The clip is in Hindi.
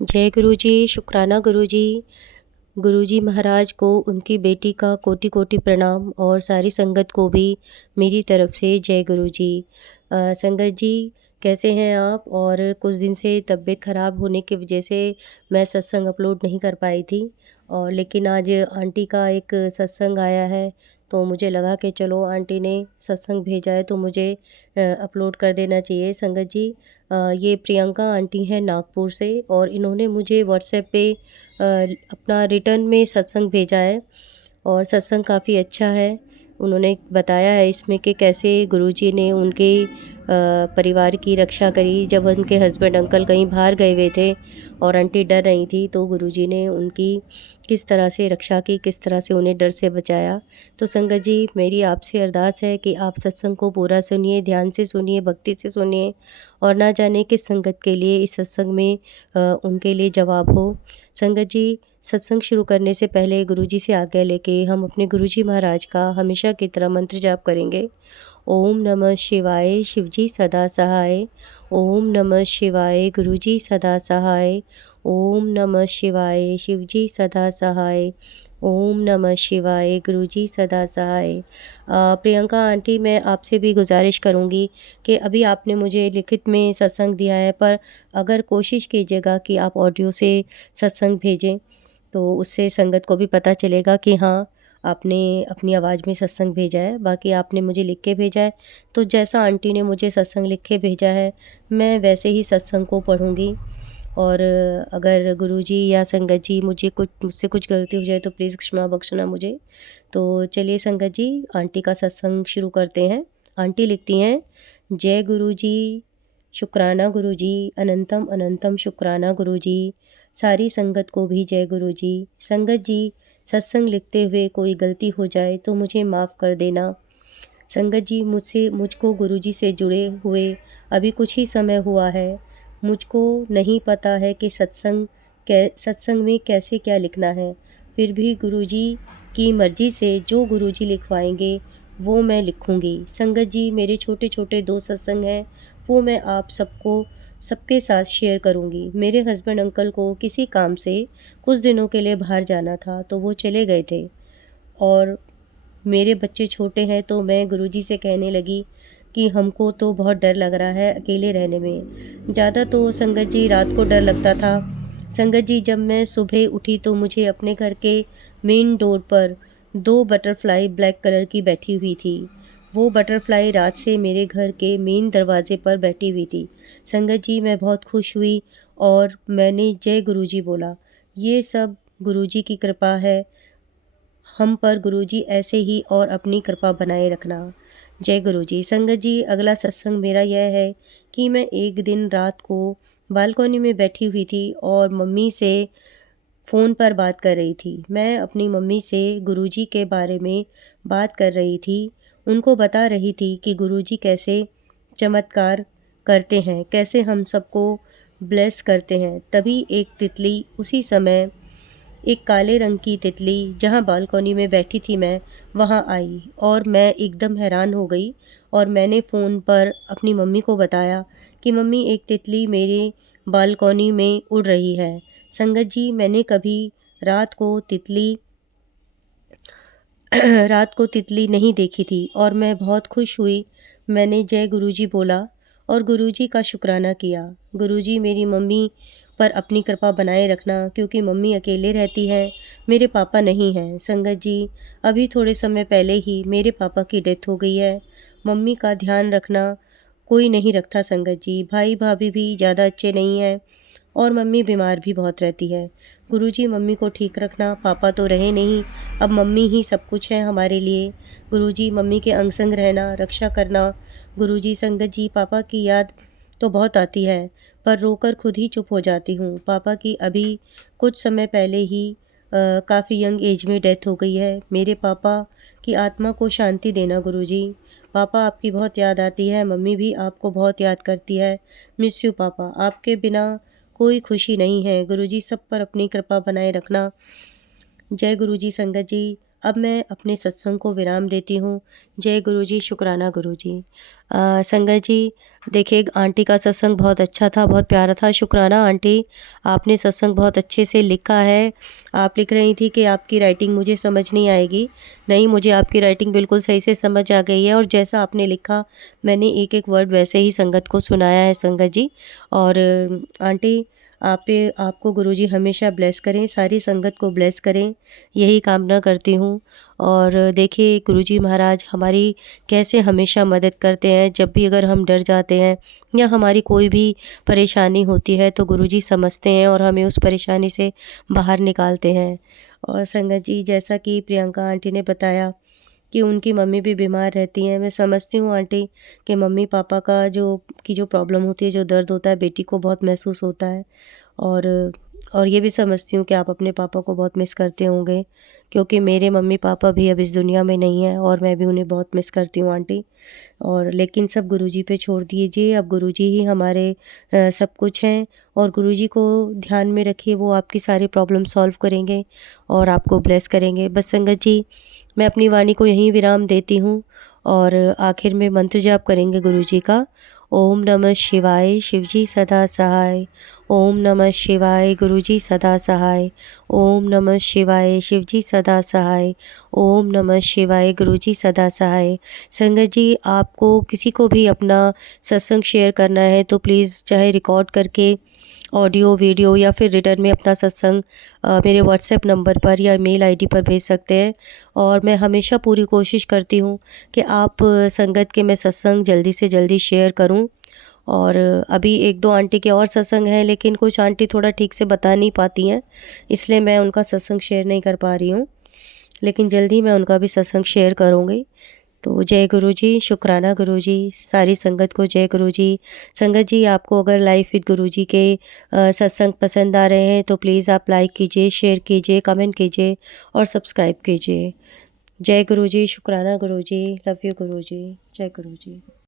जय गुरु जी, शुक्राना गुरु जी। गुरु जी महाराज को, उनकी बेटी का कोटि कोटि प्रणाम और सारी संगत को भी मेरी तरफ से जय गुरु जी। संगत जी, कैसे हैं आप? और कुछ दिन से तबीयत ख़राब होने की वजह से मैं सत्संग अपलोड नहीं कर पाई थी, और लेकिन आज आंटी का एक सत्संग आया है, तो मुझे लगा कि चलो आंटी ने सत्संग भेजा है तो मुझे अपलोड कर देना चाहिए। संगत जी, ये प्रियंका आंटी हैं नागपुर से, और इन्होंने मुझे व्हाट्सएप पे अपना रिटर्न में सत्संग भेजा है, और सत्संग काफ़ी अच्छा है। उन्होंने बताया है इसमें कि कैसे गुरुजी ने उनके परिवार की रक्षा करी जब उनके हस्बैंड अंकल कहीं बाहर गए हुए थे और आंटी डर रही थी, तो गुरुजी ने उनकी किस तरह से रक्षा की, किस तरह से उन्हें डर से बचाया। तो संगत जी, मेरी आपसे अरदास है कि आप सत्संग को पूरा सुनिए, ध्यान से सुनिए, भक्ति से सुनिए, और ना जाने किस संगत के लिए इस सत्संग में उनके लिए जवाब हो। संगत जी, सत्संग शुरू करने से पहले गुरुजी से आज्ञा लेके हम अपने गुरुजी महाराज का हमेशा की तरह मंत्र जाप करेंगे। ओम नमः शिवाय, शिवजी सदा सहाय। ओम नमः शिवाय, गुरुजी सदा सहाय। ओम नमः शिवाय, शिवजी सदा सहाय। ओम नमः शिवाय, गुरुजी सदा सहाय। प्रियंका आंटी, मैं आपसे भी गुजारिश करूंगी कि अभी आपने मुझे लिखित में सत्संग दिया है, पर अगर कोशिश कीजिएगा कि आप ऑडियो से सत्संग भेजें, तो उससे संगत को भी पता चलेगा कि हाँ, आपने अपनी आवाज़ में सत्संग भेजा है। बाकी आपने मुझे लिख के भेजा है, तो जैसा आंटी ने मुझे सत्संग लिख के भेजा है, मैं वैसे ही सत्संग को पढ़ूँगी। और अगर गुरुजी या संगत जी मुझसे कुछ गलती हो जाए तो प्लीज़ क्षमा बख्शना मुझे। तो चलिए संगत जी, आंटी का सत्संग शुरू करते हैं। आंटी लिखती हैं, जय गुरु जी, शुक्राना गुरु जी, अनंतम अनंतम शुक्राना गुरु जी। सारी संगत को भी जय गुरु जी। संगत जी, सत्संग लिखते हुए कोई गलती हो जाए तो मुझे माफ़ कर देना। संगत जी, मुझको गुरुजी से जुड़े हुए अभी कुछ ही समय हुआ है। मुझको नहीं पता है कि सत्संग में कैसे क्या लिखना है। फिर भी गुरुजी की मर्ज़ी से जो गुरुजी लिखवाएंगे वो मैं लिखूंगी। संगत जी, मेरे छोटे छोटे 2 सत्संग हैं, वो मैं आप सबके साथ शेयर करूंगी। मेरे हस्बैंड अंकल को किसी काम से कुछ दिनों के लिए बाहर जाना था, तो वो चले गए थे, और मेरे बच्चे छोटे हैं, तो मैं गुरुजी से कहने लगी कि हमको तो बहुत डर लग रहा है अकेले रहने में। ज़्यादा तो संगत जी रात को डर लगता था। संगत जी, जब मैं सुबह उठी तो मुझे अपने घर के मेन डोर पर 2 बटरफ्लाई ब्लैक कलर की बैठी हुई थी। वो बटरफ्लाई रात से मेरे घर के मेन दरवाजे पर बैठी हुई थी। संगत जी, मैं बहुत खुश हुई और मैंने जय गुरुजी बोला। ये सब गुरुजी की कृपा है हम पर। गुरुजी ऐसे ही और अपनी कृपा बनाए रखना। जय गुरुजी। संगत जी, अगला सत्संग मेरा यह है कि मैं एक दिन रात को बालकनी में बैठी हुई थी और मम्मी से फ़ोन पर बात कर रही थी। मैं अपनी मम्मी से गुरुजी के बारे में बात कर रही थी। उनको बता रही थी कि गुरुजी कैसे चमत्कार करते हैं, कैसे हम सबको ब्लेस करते हैं। तभी एक तितली, उसी समय एक काले रंग की तितली, जहाँ बालकनी में बैठी थी मैं, वहाँ आई, और मैं एकदम हैरान हो गई, और मैंने फ़ोन पर अपनी मम्मी को बताया कि मम्मी, एक तितली मेरे बालकनी में उड़ रही है। संगत जी, मैंने कभी रात को तितली रात को तितली नहीं देखी थी, और मैं बहुत खुश हुई। मैंने जय गुरुजी बोला और गुरुजी का शुक्राना किया। गुरुजी, मेरी मम्मी पर अपनी कृपा बनाए रखना, क्योंकि मम्मी अकेले रहती हैं, मेरे पापा नहीं हैं। संगत जी, अभी थोड़े समय पहले ही मेरे पापा की डेथ हो गई है। मम्मी का ध्यान रखना कोई नहीं रखता संगत जी। भाई भाभी भी ज़्यादा अच्छे नहीं हैं, और मम्मी बीमार भी बहुत रहती है। गुरुजी, मम्मी को ठीक रखना। पापा तो रहे नहीं, अब मम्मी ही सब कुछ है हमारे लिए। गुरुजी, मम्मी के अंग संग रहना, रक्षा करना। गुरुजी, संगत जी, पापा की याद तो बहुत आती है, पर रोकर खुद ही चुप हो जाती हूँ। पापा की अभी कुछ समय पहले ही काफ़ी यंग एज में डेथ हो गई है। मेरे पापा की आत्मा को शांति देना गुरुजी। पापा, आपकी बहुत याद आती है, मम्मी भी आपको बहुत याद करती है। मिस यू पापा, आपके बिना कोई खुशी नहीं है। गुरुजी, सब पर अपनी कृपा बनाए रखना। जय गुरुजी। संगत जी, अब मैं अपने सत्संग को विराम देती हूँ। जय गुरु जी, शुक्राना गुरु जी। संगत जी, देखिए आंटी का सत्संग बहुत अच्छा था, बहुत प्यारा था। शुक्राना आंटी, आपने सत्संग बहुत अच्छे से लिखा है। आप लिख रही थी कि आपकी राइटिंग मुझे समझ नहीं आएगी। नहीं, मुझे आपकी राइटिंग बिल्कुल सही से समझ आ गई है और जैसा आपने लिखा मैंने एक-एक वर्ड वैसे ही संगत को सुनाया है संगत जी। और आंटी, आपको गुरुजी हमेशा ब्लेस करें, सारी संगत को ब्लेस करें, यही कामना करती हूँ। और देखिए गुरुजी महाराज हमारी कैसे हमेशा मदद करते हैं, जब भी अगर हम डर जाते हैं या हमारी कोई भी परेशानी होती है तो गुरुजी समझते हैं और हमें उस परेशानी से बाहर निकालते हैं। और संगत जी, जैसा कि प्रियंका आंटी ने बताया कि उनकी मम्मी भी बीमार रहती हैं। मैं समझती हूँ आंटी कि मम्मी पापा का जो प्रॉब्लम होती है, जो दर्द होता है, बेटी को बहुत महसूस होता है। और ये भी समझती हूँ कि आप अपने पापा को बहुत मिस करते होंगे, क्योंकि मेरे मम्मी पापा भी अब इस दुनिया में नहीं हैं और मैं भी उन्हें बहुत मिस करती हूँ आंटी। और लेकिन सब गुरुजी पे छोड़ दीजिए, अब गुरुजी ही हमारे सब कुछ हैं और गुरुजी को ध्यान में रखिए, वो आपकी सारी प्रॉब्लम सॉल्व करेंगे और आपको ब्लेस करेंगे। बस संगत जी, मैं अपनी वाणी को यहीं विराम देती हूँ और आखिर में मंत्र जाप करेंगे गुरुजी का। ओम नमः शिवाय, शिवजी सदा सहाय। ओम नमः शिवाय, गुरुजी सदा सहाय। ओम नमः शिवाय, शिवजी सदा सहाय। ओम नमः शिवाय, गुरुजी सदा सहाय। संगत जी, आपको किसी को भी अपना सत्संग शेयर करना है तो प्लीज़ चाहे रिकॉर्ड करके ऑडियो, वीडियो या फिर रिटर्न में अपना सत्संग मेरे व्हाट्सएप नंबर पर या मेल आईडी पर भेज सकते हैं। और मैं हमेशा पूरी कोशिश करती हूँ कि आप संगत के मैं सत्संग जल्दी से जल्दी शेयर करूँ। और अभी 1-2 आंटी के और सत्संग हैं, लेकिन कुछ आंटी थोड़ा ठीक से बता नहीं पाती हैं, इसलिए मैं उनका सत्संग शेयर नहीं कर पा रही हूँ। लेकिन जल्दी मैं उनका भी सत्संग शेयर करूँगी। तो जय गुरु जी, शुक्राना गुरु जी, सारी संगत को जय गुरु जी। संगत जी, आपको अगर लाइफ विद गुरु जी के सत्संग पसंद आ रहे हैं तो प्लीज़ आप लाइक कीजिए, शेयर कीजिए, कमेंट कीजिए और सब्सक्राइब कीजिए। जय गुरु जी, शुक्राना गुरु जी, लव यू गुरु जी, जय गुरु जी।